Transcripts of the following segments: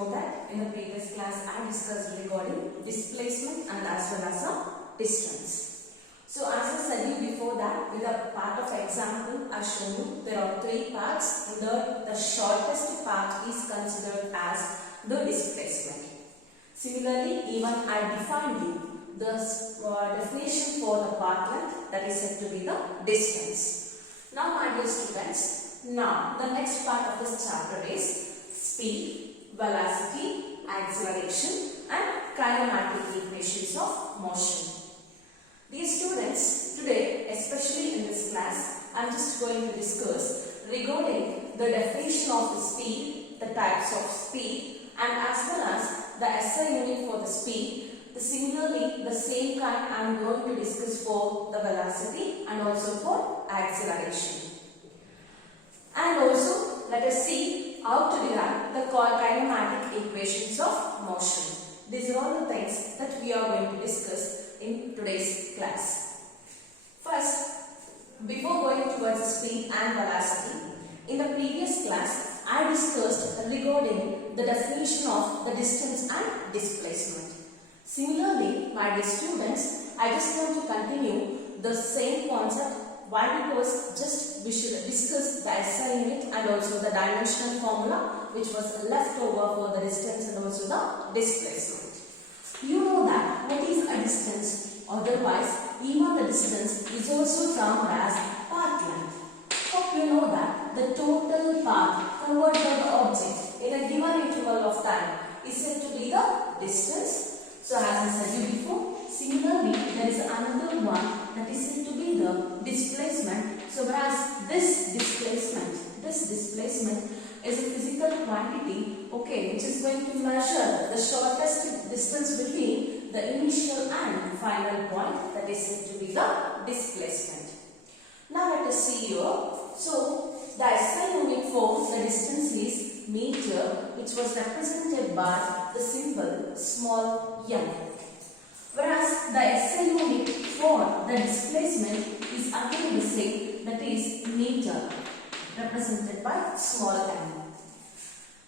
know that in the previous class I discussed regarding displacement and as well as a distance. So as I said you before that, with a part of example I shown you there are three parts. In the shortest part is considered as the displacement. Similarly, even I defined you the definition for the path length, that is said to be the distance. Now my dear students, now the next part of this chapter is speed, velocity, acceleration and kinematic equations of motion. Dear students, today especially in this class I am just going to discuss regarding the definition of the speed, the types of speed and as well as the SI unit for the speed. Similarly, the same kind I am going to discuss for the velocity and also for acceleration. And also let us see how to derive the kinematic equations of motion. These are all the things that we are going to discuss in today's class. First, before going towards the speed and velocity, in the previous class I discussed regarding the definition of the distance and displacement. Similarly, my dear students, I just want to continue the same concept. Why? Because just we should discuss the SI unit and also the dimensional formula which was left over for the distance and also the displacement. You know that what is a distance? Otherwise, even the distance is also termed as path length. Hope you know that the total path covered by the object in a given interval of time is said to be the distance. So as I said you before, similarly there is another one that is said to be the displacement. So whereas this displacement is a physical quantity, okay, which is going to measure the shortest distance between the initial and final point, that is said to be the displacement. Now let us see here. So the SI unit for the distance is meter, which was represented by the symbol small m. Whereas the SI unit for the displacement is again the same, that is meter, represented by small m.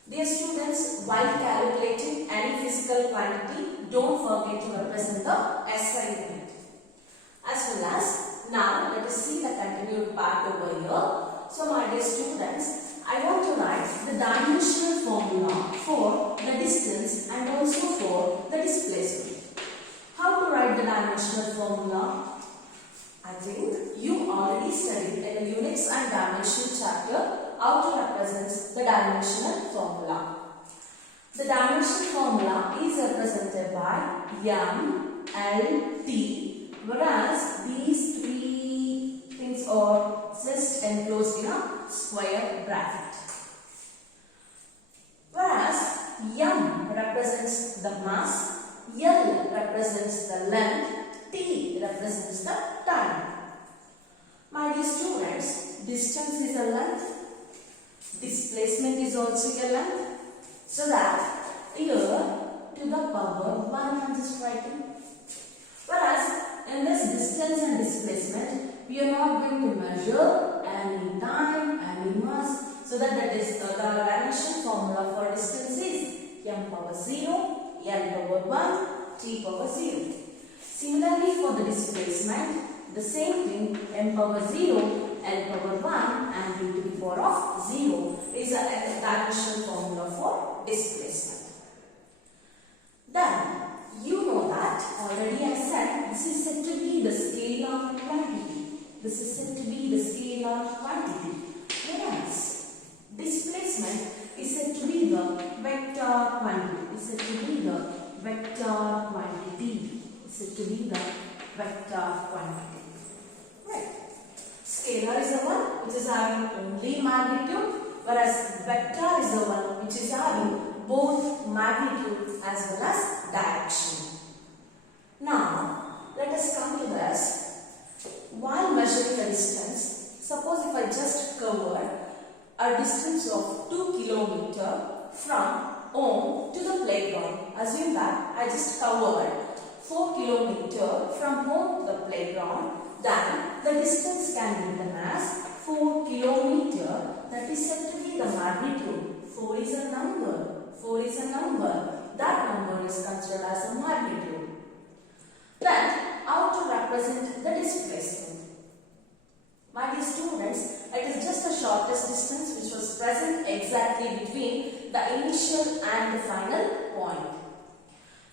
Dear students, while calculating any physical quantity, don't forget to represent the SI unit. As well as, now let us see the continued part over here. So my dear students, I want to write the dimensional formula for the distance and also for the displacement. How to write the dimensional formula? I think you already studied in the units and dimension chapter how to represent the dimensional formula. The dimensional formula is represented by M, L, T, whereas these three things are just enclosed in a square bracket. Whereas M represents the mass, L represents the length, T represents the time. My dear students, distance is a length, displacement is also a length. So that here to the power 1 I am just writing. Whereas in this distance and displacement, we are not going to measure any time, any mass, so that the dimension formula for distance is m power 0, l power 1, t power 0. Similarly for the displacement, the same thing, m power 0, l power 1 and t to the power of 0 is a dimensional formula for displacement. Then, you know that already I said this is said to be the scalar quantity. This is said to be the scalar quantity. Whereas displacement is said to be the vector quantity. Is said to be the vector quantity. Is said to be the vector quantity. Right. Scalar is the one which is having only magnitude, whereas vector is the one which is having both magnitude as well as direction. Now, let us come to this. While measuring the distance, suppose if I just covered a distance of 2 km from home to the playground. Assume that I just covered 4 km from home to the playground. Then the distance can be written as 4 km. That is said to be the magnitude. 4 is a number. 4 4 is a number. That number is considered as a magnitude. Then, how to represent the displacement? My dear students, it is just the shortest distance which was present exactly between the initial and the final point.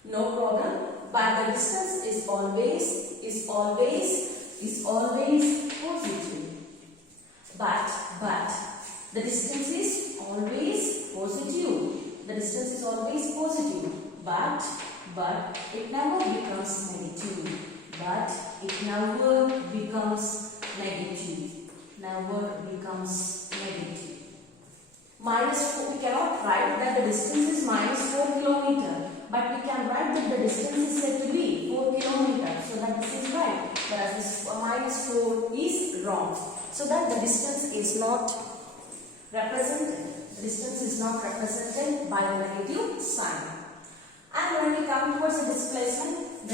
No problem, but the distance is always positive. But the distance is always positive. The distance is always positive. But it never becomes negative. But it never becomes negative. Never becomes negative. Minus 4, we cannot write that the distance is minus 4 kilometer. But we can write that the distance is said to be 4 kilometers. So that this is right. Whereas this minus 4 is wrong. So that the distance is not represented. The distance is not represented by the negative sign. And when we come towards the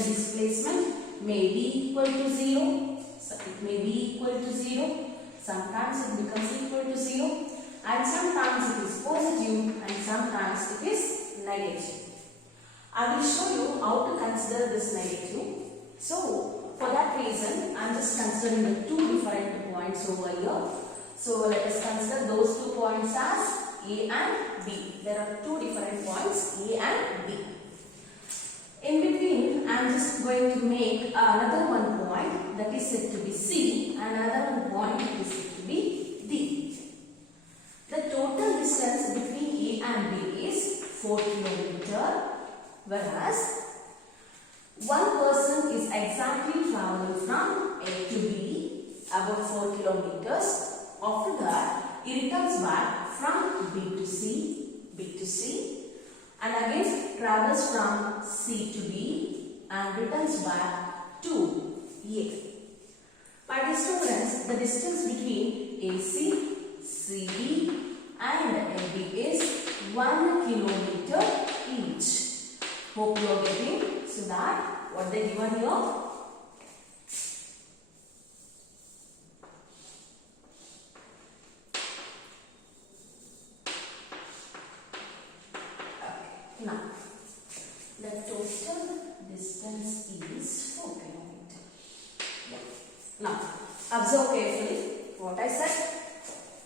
displacement may be equal to 0. So it may be equal to 0. Sometimes it becomes equal to 0. And sometimes it is positive and sometimes it is negative. I will show you how to consider this negative. So, for that reason, I am just considering the two different points over here. So, let us consider those 2 points as A and B. There are 2 different points, A and B. In between, I am just going to make another one point that is said to be C and another one point that is said to be D. The total distance between A and B is 4 km. Whereas, one person is exactly traveling from A to B about 4 kilometers. After that, he returns back from B to C, and again travels from C to B and returns back to A. My dear students, the distance between AC, CB and AB is 1 kilometer each. Hope you are getting. So that what they given here? Okay. Now, the total distance is 4 km. Yeah. Now, observe carefully what I said.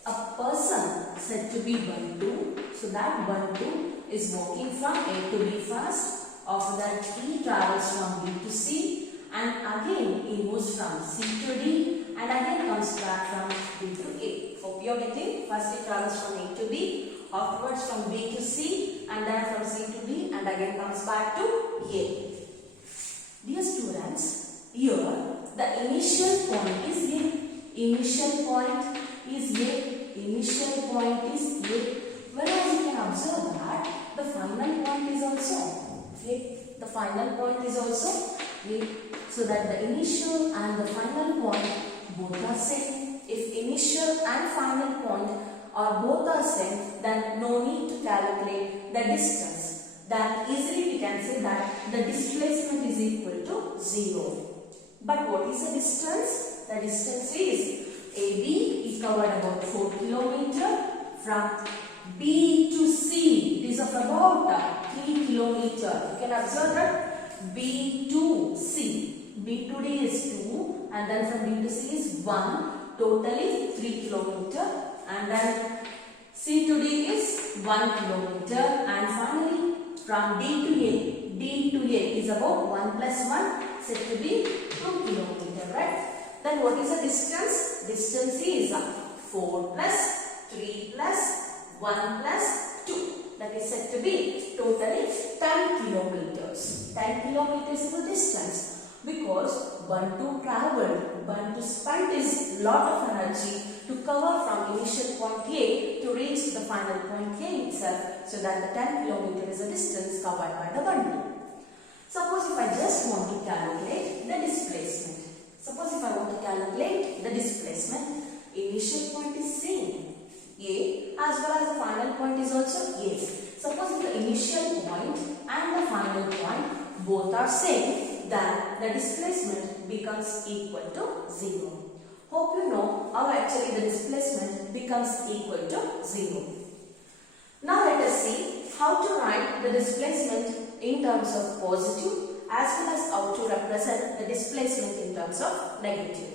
A person said to be Bantu. So that Bantu is walking from A to B first. After that, he travels from B to C, and again he moves from C to D, and again comes back from B to A. Hope you are getting. First he travels from A to B, afterwards from B to C, and then from C to D, and again comes back to A. Dear students, here the initial point is A. Initial point is A. Initial point is A. Whereas you can observe that the final point is also A. The final point is also A. So that the initial and the final point both are same. If initial and final point are both are same, then no need to calculate the distance. Then easily we can say that the displacement is equal to 0. But what is the distance? The distance is AB is covered about 4 km from B to C. It is of about 3 km. You can observe that B to C. B to D is 2 and then from B to C is 1. Totally 3 km. And then C to D is 1 km. And finally from D to A. D to A is about 1 plus 1 said to be 2 km. Right? Then what is the distance? Distance is 4 plus 3 plus 1 plus 2. That is said to be totally 10 kilometers. 10 kilometers is the distance. Because Bantu traveled, Bantu spent his lot of energy to cover from initial point A to reach the final point A itself. So that the 10 kilometers is the distance covered by the Bantu. Suppose if I just want to calculate the displacement. Suppose if I want to calculate the displacement, initial point is same. A as well as the final point is also A. Suppose if the initial point and the final point both are same, then the displacement becomes equal to 0. Hope you know how actually the displacement becomes equal to 0. Now let us see how to write define the displacement in terms of positive as well as how to represent the displacement in terms of negative.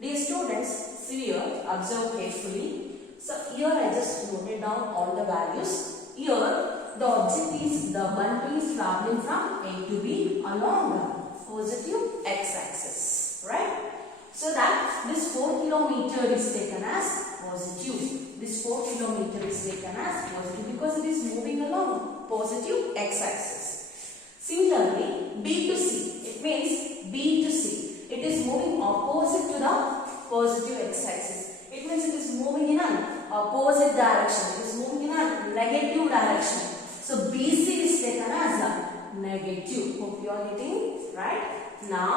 Dear students, see here, observe carefully. So here I just noted down all the values. Here the object is the bundle is traveling from A to B along the positive x-axis, right? So that this 4 kilometer is taken as positive. This 4 kilometer is taken as positive because it is moving along positive x-axis. Similarly, B to C, it means B to C. It is moving opposite to the positive x-axis. It means it is moving in an opposite direction. It is moving in a negative direction. So BC is taken as a negative. Hope you are getting right. Now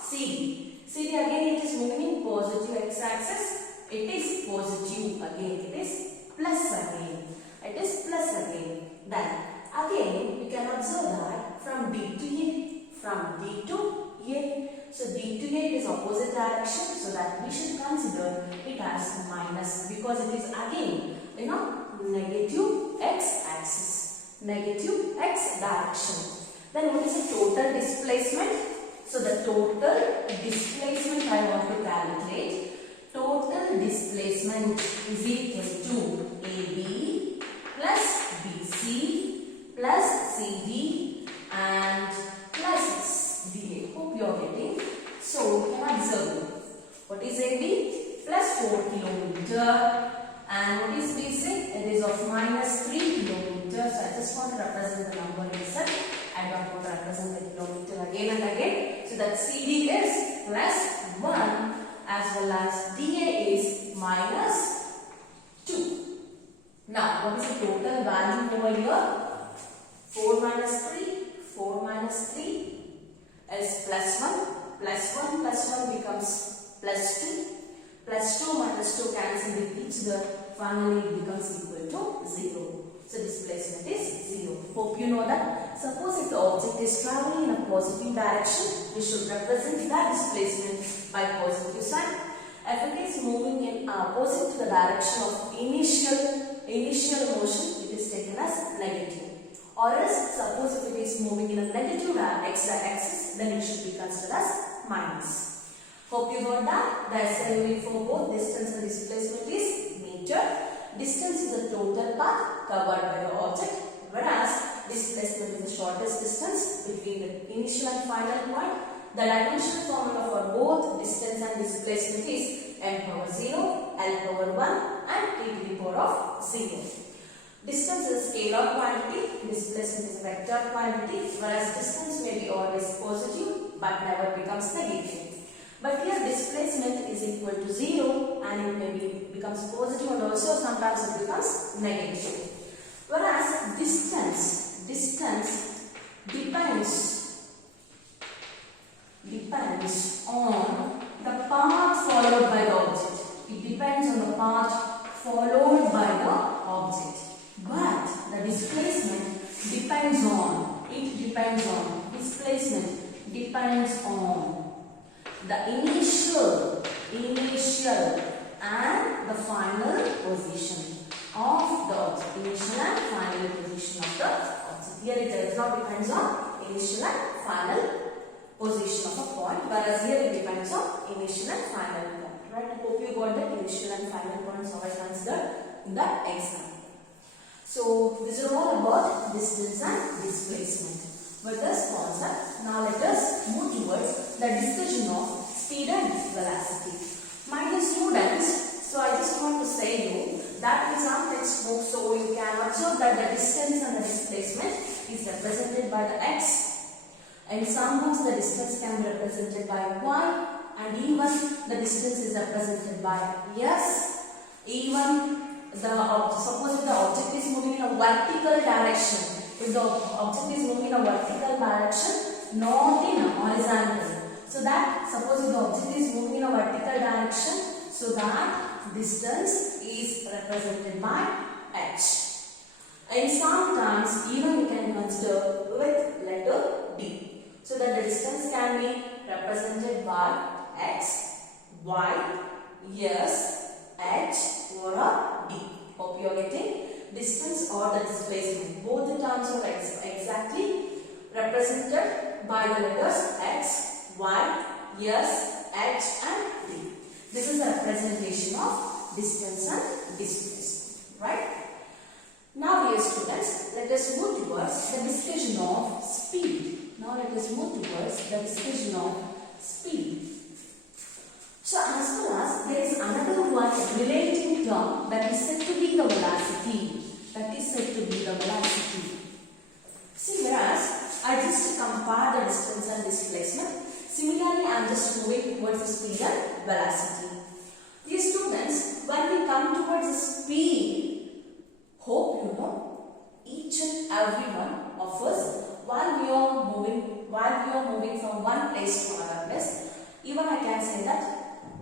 CD. CD again it is moving in positive x-axis. It is positive again. It is plus again. It is plus again. Then again we can observe that from D to A. From D to A. So D to A is opposite direction. So that we should consider it as minus because it is again negative x-axis. Negative x direction. Then what is the total displacement? So the total displacement I want to calculate. Total displacement is equal to AB plus BC plus CD and plus DA. Hope you are getting. So you can observe what is AB plus 4 kilometer and what is BC? It is of minus 3 kilometers. So I just want to represent the number itself. I don't want to represent the kilometer again and again. So that CD is plus 1 as well as DA is minus 2. Now what is the total value over here? 4 minus 3. 4 minus 3 is plus 1. Plus 1 plus 1 becomes plus 2. Plus 2 minus 2 cancel with each other. Finally it becomes equal to 0. So displacement is 0. Hope you know that. Suppose if the object is traveling in a positive direction, we should represent that displacement by positive sign. If it is moving in opposite to the direction of initial motion, it is taken as negative. Or else, suppose if it is moving in a negative x-axis, then it should be considered as minus. Hope you got that. The SI unit for both distance and displacement is meter. Distance is the total path covered by the object, whereas displacement is the shortest distance between the initial and final point. The dimensional formula for both distance and displacement is m power 0, l power 1 and t to the power of 0. Distance is a scalar quantity, displacement is a vector quantity, whereas distance may be always positive but never becomes negative. But here displacement is equal to 0 and it maybe becomes positive and also sometimes it becomes negative. Whereas distance depends on the path followed by the object. It depends on the path followed by the object. But the displacement depends on the initial and the final position of the object. Initial and final position of the object. Here it does not depends on initial and final position of a point, whereas here it depends on initial and final point. Right? I hope you got the initial and final points how I considered in the example. So these are all about distance and displacement. With this concept, now let us move towards the discussion of speed and velocity. My dear students, so I just want to say you that in some textbooks, so you can observe that the distance and the displacement is represented by the x. In some books, the distance can be represented by y, and even the distance is represented by s. Even suppose if the object is moving in a vertical direction. If the object is moving in a vertical direction, not in a horizontal. So that, suppose if the object is moving in a vertical direction, so that distance is represented by h. And sometimes even we can consider with letter d. So that the distance can be represented by x, y, s, h or a d. Hope you are getting distance or the displacement. Both the terms represented by the letters X, Y, S, H and D. This is the representation of distance and displacement, right? Now dear students, let us move towards the discussion of speed. Now let us move towards the discussion of speed. So as well as there is another one relating term that is said to be the velocity. That is said to be the velocity. See, whereas I just compare the distance and displacement. Similarly, I am just moving towards the speed and velocity. Dear students, when we come towards the speed, hope you know each and every one of us while we are moving from one place to another place. Even I can say that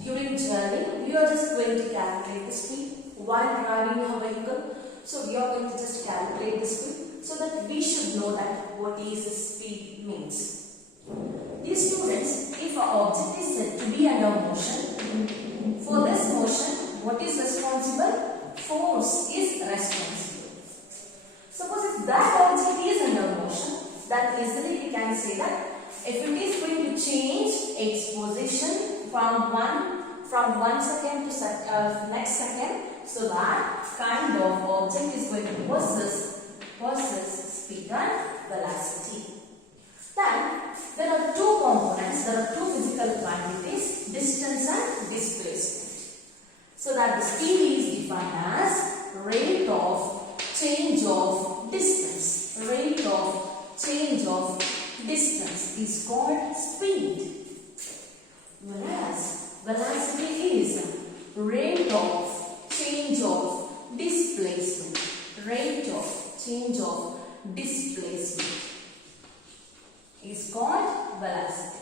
during journey, we are just going to calculate the speed while driving a vehicle. So we are going to just calculate the speed so that we should know that what is the speed means. These students, if an object is said to be under motion, for this motion, what is responsible? Force is responsible. Suppose if that object is under motion, then easily we can say that if it is going to change its position from one second to next second, so that kind of object is going to possess speed and velocity. Then there are two components, there are two physical quantities, distance and displacement. So that the speed is defined as rate of change of distance. Rate of change of distance is called speed. Whereas velocity is rate of change of displacement. Rate of change of displacement is called velocity.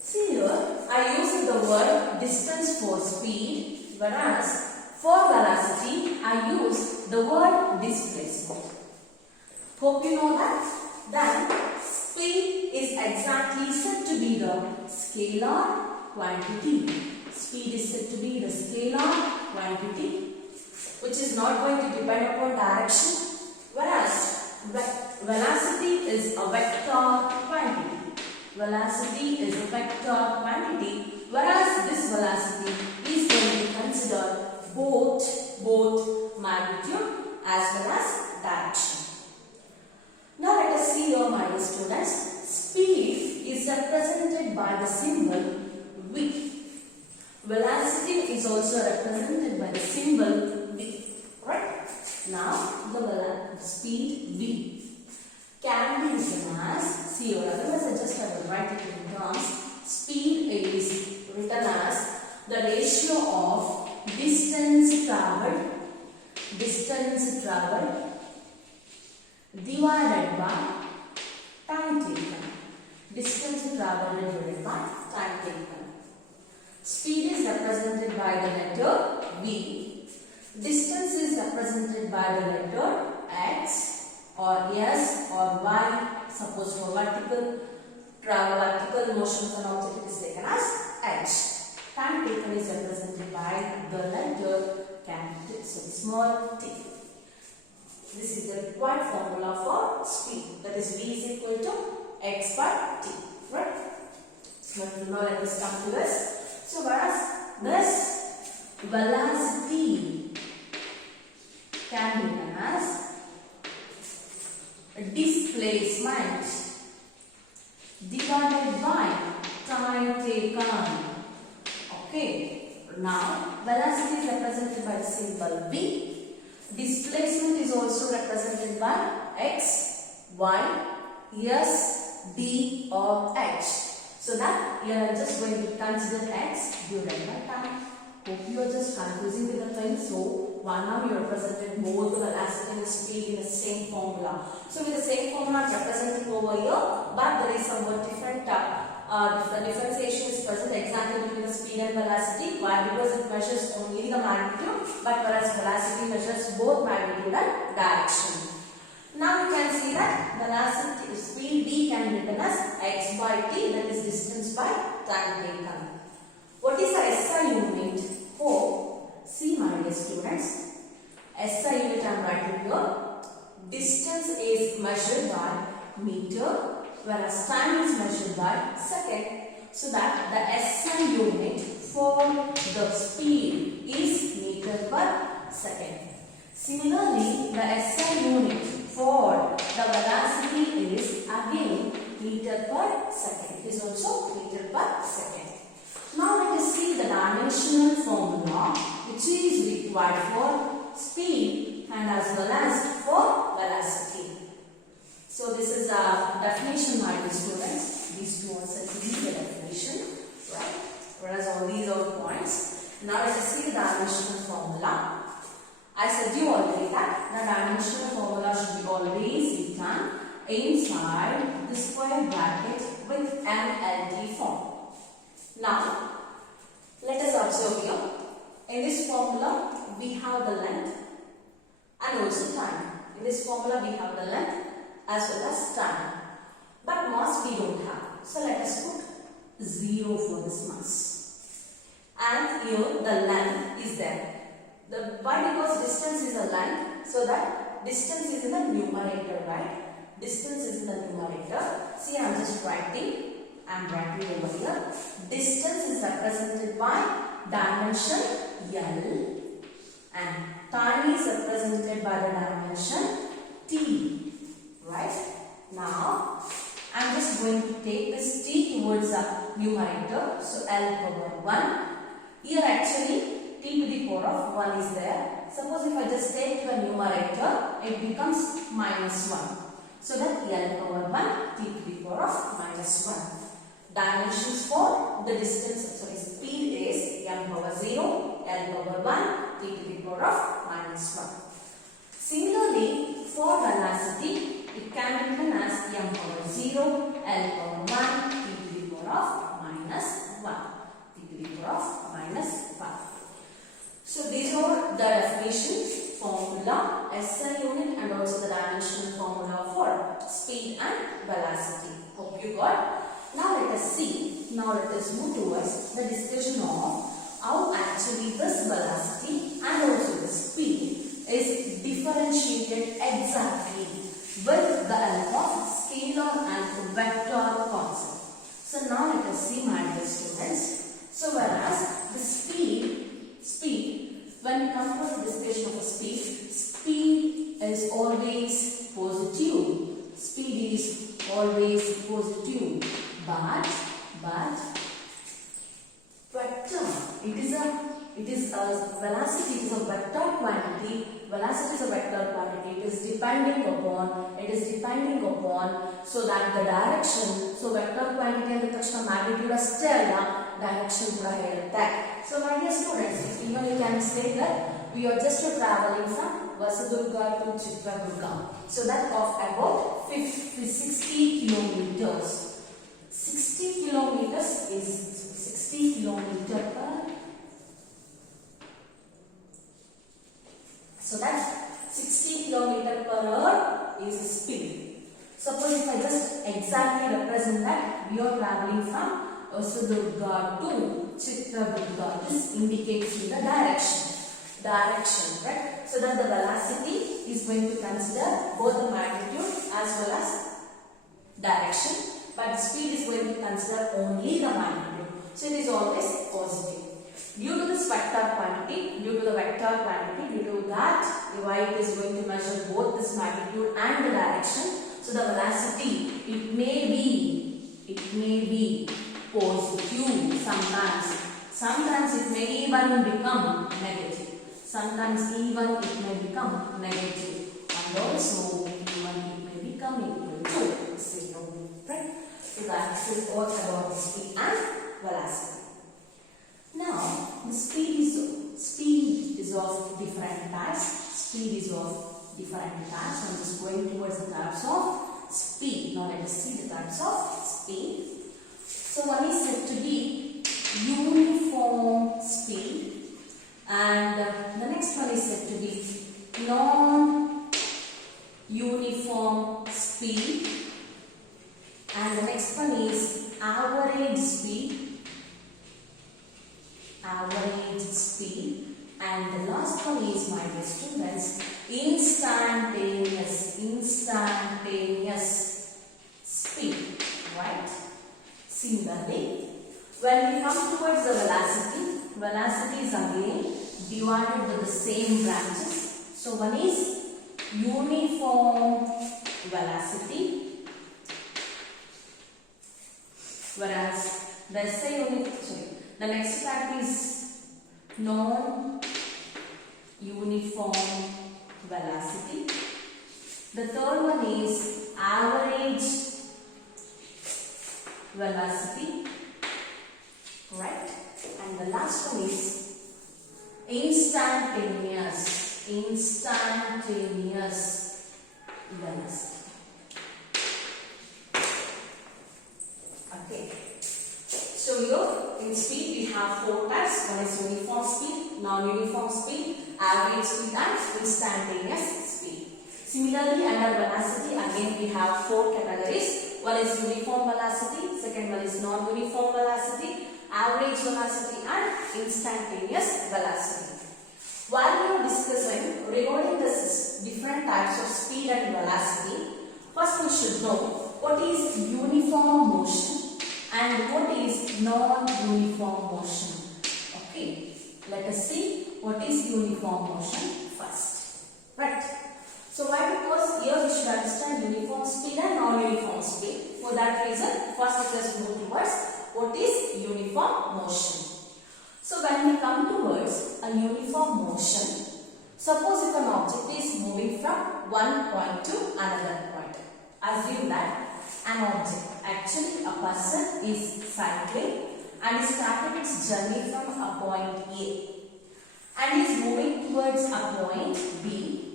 See here, I use the word distance for speed, whereas for velocity, I use the word displacement. Hope you know that. Then, speed is exactly said to be the scalar quantity. Speed is said to be the scalar quantity, which is not going to depend upon direction, whereas velocity is a vector quantity. Velocity is a vector quantity, whereas this velocity is going to consider both magnitude as well as direction. Now let us see here, my dear students. Speed is represented by the symbol v. Velocity is also represented by the symbol v. Right? Now the speed v can be written as, see here, otherwise I will write it in terms. Speed is written as the ratio of distance traveled divided by time taken. Distance traveled divided by time taken. Speed is represented by the letter v. Distance is represented by the letter x or s or y. Suppose for vertical motion of an object it is taken as h. Time taken is represented by the letter capital, so small t. This is the required formula for speed, that is v is equal to x by t. Right? Now let us come to this. So whereas this velocity can be written as displacement divided by time taken. Okay. Now velocity is represented by the symbol v. Displacement is also represented by x, y, s, d or h. So that you are just going to consider x divided by time. Hope you are just confusing with the things. So now you represented both the velocity and the speed in the same formula. So with the same formula representing over here, but there is somewhat different the differentiation is present exactly between the speed and velocity. Why? Because it measures only the magnitude, but whereas velocity measures both magnitude and direction. Now you can see that velocity speed v can be written as x by t, that is distance by time taken. What is the SI unit? Oh, see my dear students, SI unit I am writing here. Distance is measured by meter, whereas time is measured by second. So that the SI unit for the speed is meter per second. Similarly, the SI unit for the velocity is again meter per second. It is also meter per second. Now let us see the dimensional formula which is required for speed and as well as for velocity. So this is a definition, my dear students. These two are said to be the definition, right? Whereas all these are points. Now let us see the dimensional formula. I said you already that the dimensional formula should be always written inside the square bracket with an LT form. Now, let us observe here. In this formula, we have the length and also time. In this formula, we have the length as well as time. But mass we don't have. So, let us put 0 for this mass. And here, the length is there. Why? Because distance is a length. So, that distance is in the numerator, right? Distance is in the numerator. See, I am just writing. I am writing over here. Distance is represented by dimension L and time is represented by the dimension T. Right? Now, I am just going to take this T towards the numerator. So, L power 1. Here actually T to the power of 1 is there. Suppose if I just take the numerator, it becomes minus 1. So, that L power 1, T to the power of minus 1. Dimensions for the distance, sorry, speed is m power 0, L power 1, T to the power of minus 1. Similarly, for velocity, it can be written as m power 0, L power 1, T to the power of minus 1. T to the power of minus 1. So, these are the definition, formula, SI unit and also the dimensional formula for speed and velocity. Hope you got. Now let us see, now let us move towards the discussion of how actually this velocity and also the speed is differentiated exactly with the help of scalar and vector concept. So now let us see, my dear students. So whereas the speed, when we come to the discussion of a speed is always positive. Speed is always positive. But vector, it is a velocity is a vector quantity. Velocity is a vector quantity. It is depending upon so that the direction. So vector quantity and the magnitude ಅಷ್ಟೇ ಅಲ್ಲ, direction ಕೂಡ ಹೇಳುತ್ತೆ. So my dear students, even you can say that we are just traveling from Vasadurga to Chitragurga. So that of about 60 kilometers. 60 kilometers is 60 kilometer per. So that's 60 kilometer per hour is speed. Suppose if I just exactly represent that we are traveling from Vasadurga to Chitragurga. This indicates you the direction, right? So that the velocity is going to consider both the magnitude as well as direction. But speed is going to consider only the magnitude. So it is always positive. Due to this vector quantity, due to that, why it is going to measure both this magnitude and the direction. So the velocity, it may be positive sometimes. Sometimes it may even become negative. Sometimes even it may become negative. And also even it may become equal to 0. Right? So that is all about the speed and velocity. Now, the speed is of different types. I'm just going towards the types of speed. Now, let us see the types of speed. So, one is said to be uniform speed, and the next one is said to be non-uniform speed. And the next one is average speed. And the last one is, my dear students, instantaneous when we come towards the velocity, velocity is again divided with the same branches. So one is uniform velocity, whereas the next part is non-uniform velocity. The third one is average velocity, right? And the last one is instantaneous velocity. Okay. So here in speed we have 4 types. One is uniform speed, non-uniform speed, average speed and instantaneous speed. Similarly, under velocity again we have 4 categories. One is uniform velocity, second one is non-uniform velocity, average velocity and instantaneous velocity. While we are discussing regarding the different types of speed and velocity, first we should know what is uniform motion and what is non-uniform motion. Okay, let us see what is uniform motion first. Right. So why? Because here we should understand uniform speed and non-uniform speed. For that reason, first let us move towards what is uniform motion. So when we come towards a uniform motion, suppose if an object is moving from one point to another point. Assume that an object, actually a person, is cycling and is starting its journey from a point A and is moving towards a point B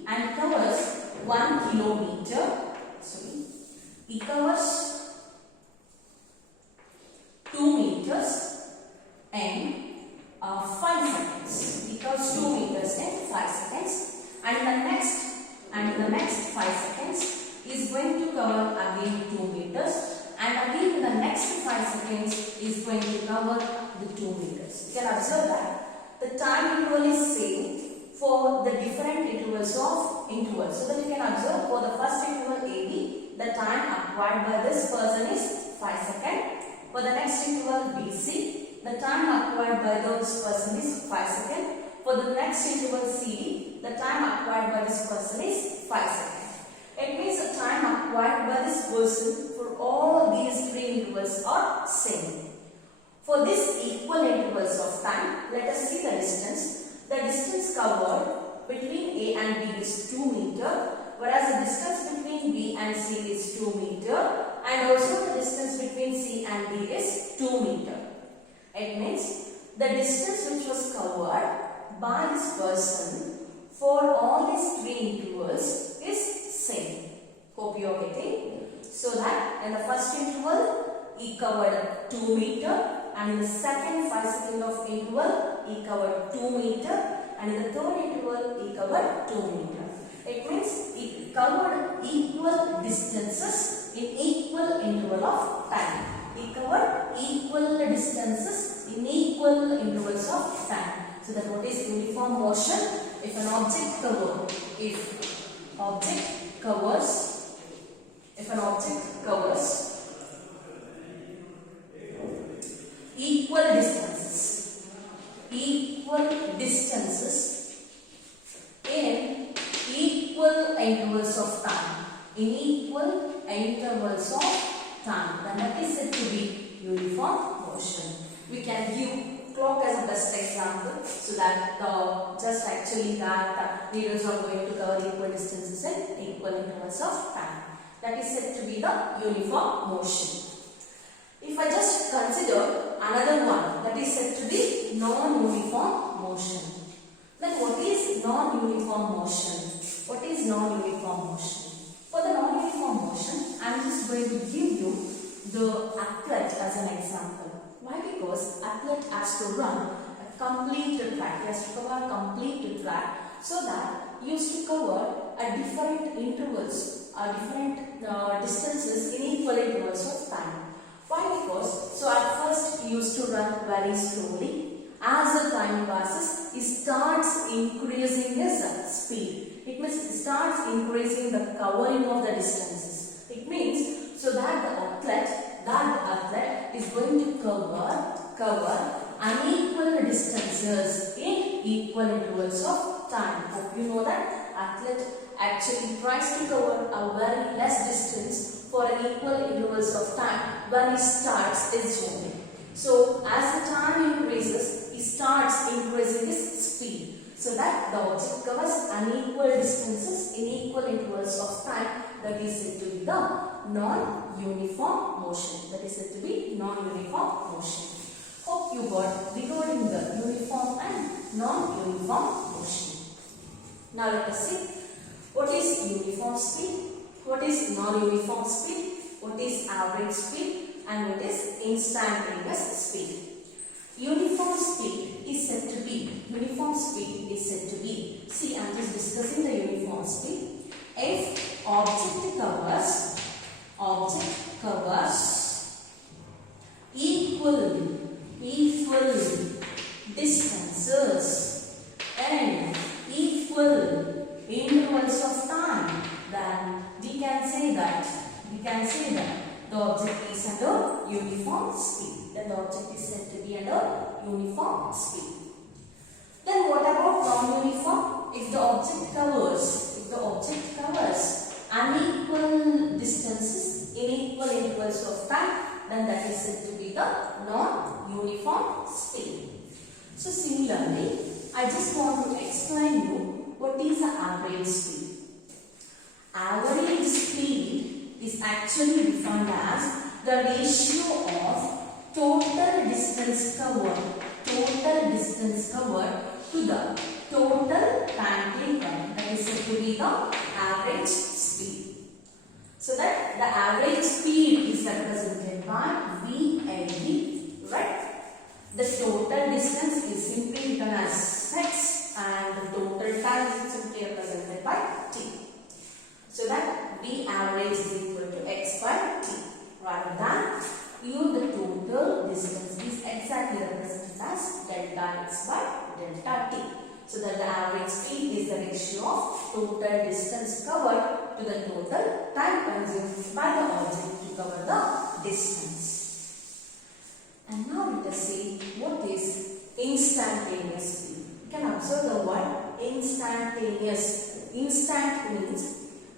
and covers 1 kilometer. He covers 2 meters in 5 seconds. He covers 2 meters in 5 seconds, and in the next 5 seconds is going to cover again 2 meters, and again in the next 5 seconds is going to cover the 2 meters. You can observe that the time interval is same for the different intervals of intervals. So that you can observe for the first interval AB, the time acquired by this person is 5 seconds. For the next interval BC, the time acquired by this person is 5 seconds. For the next interval CD, the time acquired by this person is 5 seconds. It means the time acquired by this person for all these 3 intervals are same. For these equal intervals of time, let us see the distance. The distance covered between A and B is 2 meter, whereas the distance between B and C is 2 meter, and also the distance between C and D is 2 meter. It means the distance which was covered by this person for all these 3 intervals is same. Hope you are getting. So that in the first interval he covered 2 meter, and in the second 5 second of interval he covered 2 meter, and in the third interval he covered 2 meter. It means he covered equal distances in equal interval of time. He covered equal distances in equal intervals of time. So that what is uniform motion? If an object covers equal distances in equal intervals of time, then that is said to be uniform motion. We can give clock as a best example, so that just actually that needles are going to cover equal distances in equal intervals of time. That is said to be the uniform motion. If I just consider another one, that is said to be non-uniform motion. Then what is non-uniform motion? What is non-uniform motion? For the non-uniform motion, I am just going to give you the athlete as an example. Why? Because athlete has to run a complete track. He has to cover a complete track, so that he used to cover at different intervals, different distances in equal intervals of time. Why? Because at first he used to run very slowly. As the time passes, he starts increasing his speed. It means he starts increasing the covering of the distances. It means so that the athlete is going to cover object actually tries to cover a very less distance for an equal intervals of time when it starts its journey. So as the time increases, it starts increasing its speed, so that the object covers unequal distances in equal intervals of time. That is said to be the non-uniform motion. That is said to be non-uniform motion. Hope you got regarding the uniform and non-uniform motion. Now let us see what is uniform speed, what is non-uniform speed, what is average speed, and what is instantaneous speed. Uniform speed is said to be, see, I am just discussing the uniform speed. If object covers equal distances and equal intervals of time, then we can say that the object is under uniform speed. Then the object is said to be under uniform speed. Then what about non-uniform? If the object covers unequal distances in equal intervals of time, then that is said to be the non-uniform speed. So similarly, I just want to explain you what is the average speed. Average speed is actually defined as the ratio of total distance covered to the total time taken. That is said to be the average speed. So that the average speed is represented by VAD, right? The total distance is simply written as x and the total time is simply represented by t. So that V average is equal to x by t. Rather than here the total distance is exactly represented as delta x by delta t. So that the average speed is the ratio of total distance covered to the total time consumed by the object to cover the distance. And now let us see what is instantaneous speed. You can observe the word instantaneous. Instant means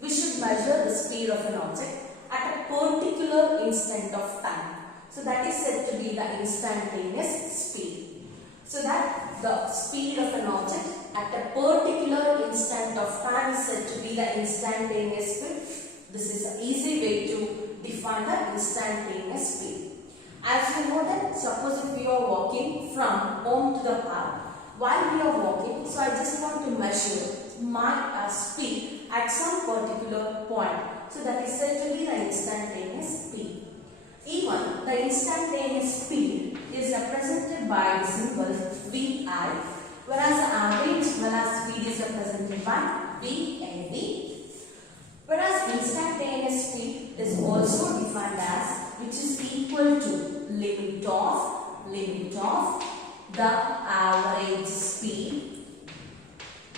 we should measure the speed of an object at a particular instant of time. So that is said to be the instantaneous speed. So that the speed of an object at a particular instant of time is said to be the instantaneous speed. This is an easy way to define the instantaneous speed. As you know that, suppose if we are walking from home to the park, while we are walking, so I just want to measure my speed at some particular point. So that is said to be the instantaneous speed. Even the instantaneous speed is represented by the symbol VI, whereas the average velocity speed is represented by VAV. Whereas instantaneous speed is also defined as, which is equal to limit of the average speed,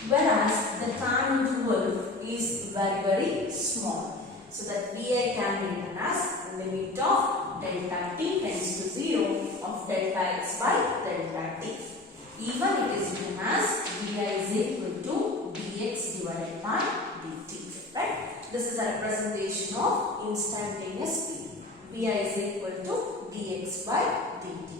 whereas the time interval is very, very small. So that VI can be written as limit of delta t tends to 0 of delta x by delta t. Even it is written as Vi is equal to dx divided by dt. Right? This is a representation of instantaneous speed. Vi is equal to dx by dt.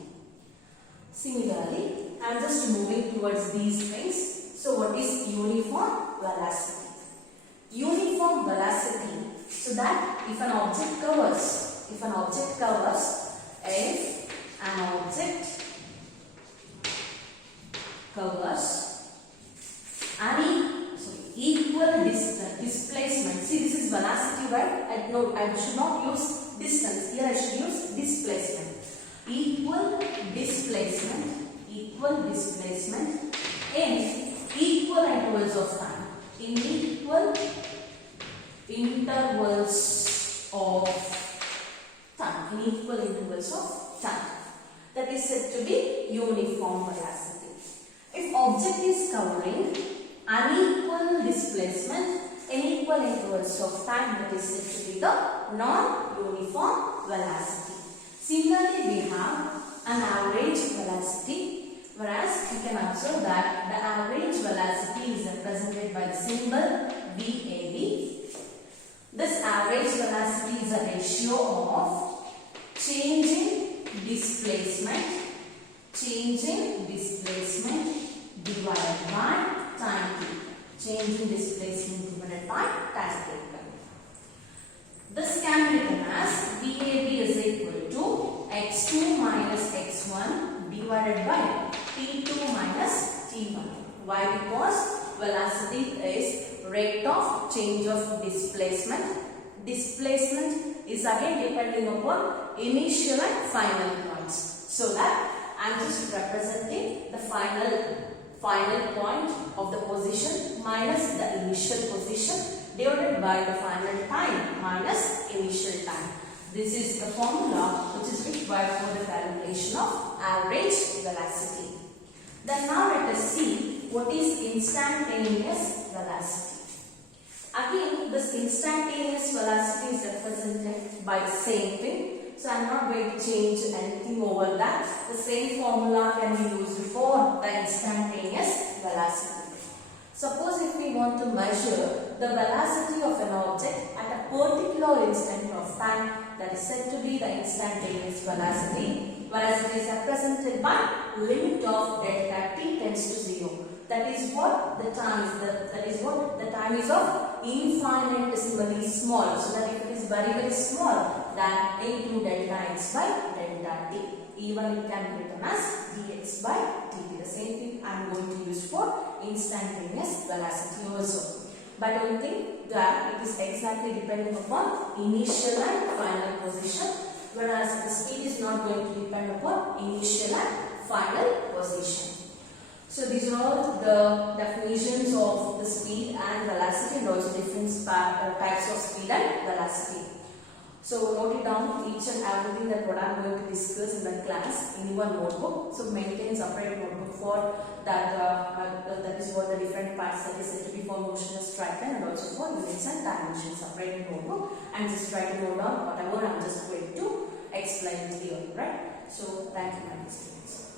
Similarly, I am just moving towards these things. So what is uniform velocity? Uniform velocity. So that if an object covers any equal displacement. See, this is velocity, right? I should not use distance. Here I should use displacement. Equal displacement in equal intervals of time. In equal intervals of time. That is said to be uniform velocity. If object is covering unequal displacement in equal intervals of time, that is said to be the non-uniform velocity. Similarly, we have an average velocity, Whereas you can observe that the average velocity is represented by the symbol VAV. This average velocity is a ratio of change in displacement divided by time t. Change in displacement divided by time t. This can be written as VAB is equal to x2 minus x1 divided by t2 minus t1. Why? Because velocity is rate of change of displacement. Displacement is again depending upon initial and final points. So that I am just representing the final point of the position minus the initial position divided by the final time minus initial time. This is the formula which is required for the calculation of average velocity. Then now let us see what is instantaneous velocity. Again, this instantaneous velocity is represented by the same thing. So I am not going to change anything over that. The same formula can be used for the instantaneous velocity. Suppose if we want to measure the velocity of an object at a particular instant of time, that is said to be the instantaneous velocity, whereas it is represented by limit of delta t tends to 0. That is what the time is. That is what the time is of infinitesimally small. So that if it is very very small, then into delta x by delta t. Even it can be written as dx by dt. The same thing I am going to use for instantaneous velocity also. But one thing that it is exactly depending upon initial and final position, whereas the speed is not going to depend upon initial and final position. So these are all the definitions of the speed and velocity and also different types of speed and velocity. So note it down each and everything that what I am going to discuss in the class in your notebook. So maintain separate notebook for that. That is what the different parts that is said to be for motionless straight line and also for units and dimension. Separate notebook and just try to note down whatever I am just going to explain here. Right. So thank you my students.